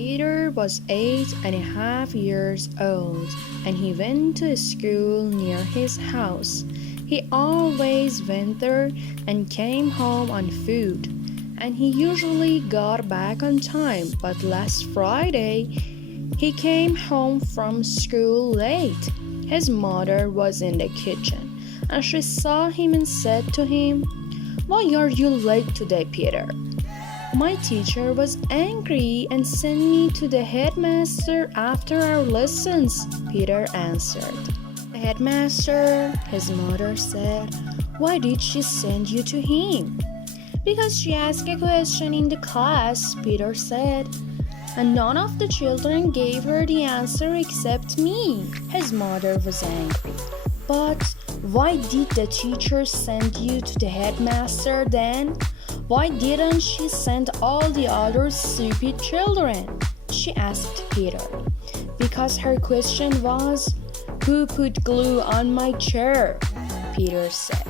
Peter was 8.5 years old, and he went to a school near his house. He always went there and came home on foot, and he usually got back on time. But last Friday, he came home from school late. His mother was in the kitchen, and she saw him and said to him, "Why are you late today, Peter?" "My teacher was angry and sent me to the headmaster after our lessons," Peter answered. "The headmaster," his mother said. "Why did she send you to him?" "Because she asked a question in the class," Peter said, "and none of the children gave her the answer except me." His mother was angry. "But why did the teacher send you to the headmaster then? Why didn't she send all the other stupid children?" she asked Peter. "Because her question was, 'Who put glue on my chair?'" Peter said.